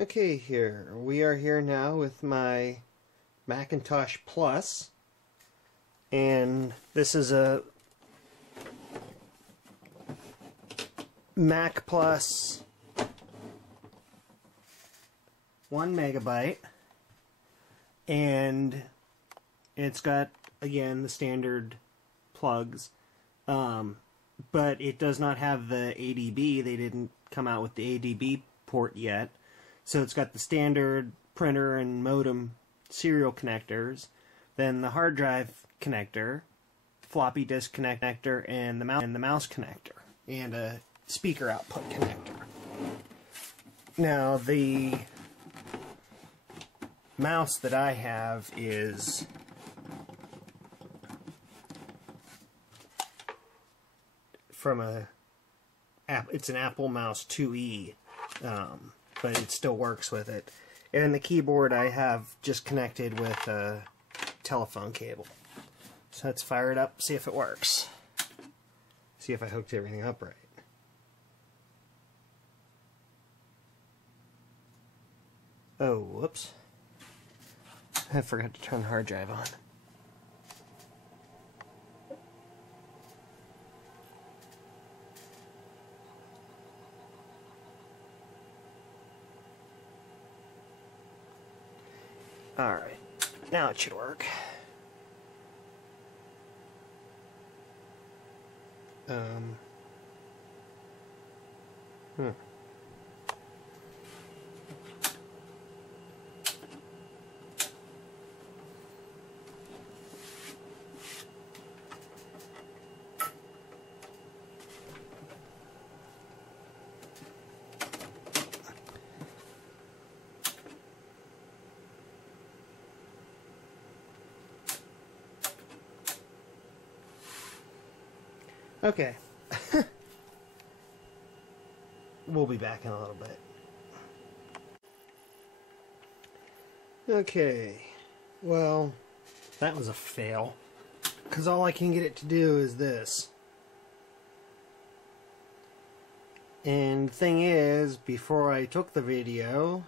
Okay, we are here now with my Macintosh Plus, and this is a Mac Plus 1 megabyte, and it's got, again, the standard plugs, but it does not have the ADB. They didn't come out with the ADB port yet. So it's got the standard printer and modem serial connectors, then the hard drive connector, floppy disk connector, and the mouse connector, and a speaker output connector. Now the mouse that I have is from it's an Apple Mouse 2E. But it still works with it. And the keyboard I have just connected with a telephone cable. So let's fire it up, see if it works. See if I hooked everything up right. Oh, whoops. I forgot to turn the hard drive on. Alright, now it should work. Okay. We'll be back in a little bit. Okay. Well, that was a fail. Because all I can get it to do is this. And the thing is, before I took the video,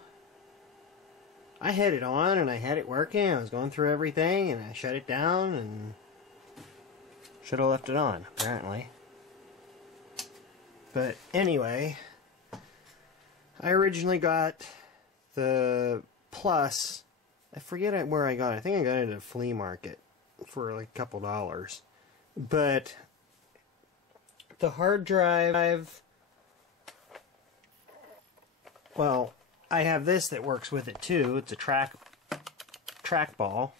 I had it on and I had it working. I was going through everything and I shut it down and should have left it on, apparently. But anyway, I originally got the Plus. I forget where I got it. I think I got it at a flea market for like a couple dollars. But the hard drive, well, I have this that works with it too. It's a trackball.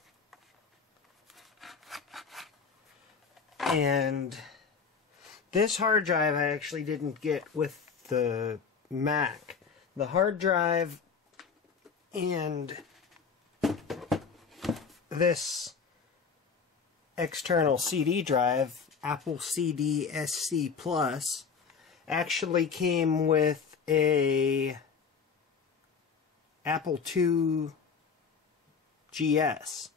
And this hard drive I actually didn't get with the Mac. The hard drive and this external CD drive, Apple CD SC Plus, actually came with a Apple II GS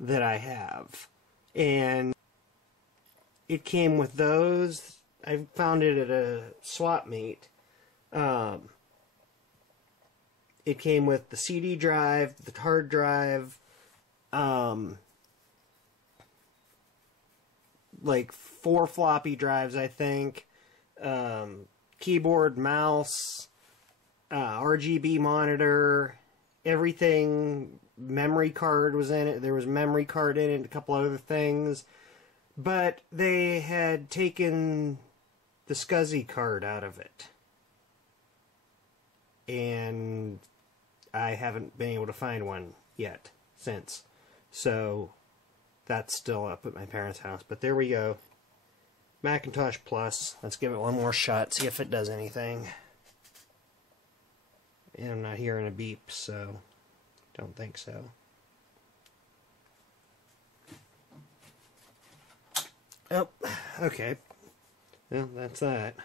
that I have. And it came with those. I found it at a swap meet. It came with the CD drive, the hard drive, like 4 floppy drives, I think, keyboard, mouse, RGB monitor, everything. Memory card was in it. There was a memory card in it and a couple other things. But they had taken the SCSI card out of it. And I haven't been able to find one yet since. So that's still up at my parents' house. But there we go. Macintosh Plus. Let's give it one more shot, see if it does anything. And I'm not hearing a beep, so don't think so. Oh, okay. Well, that's that.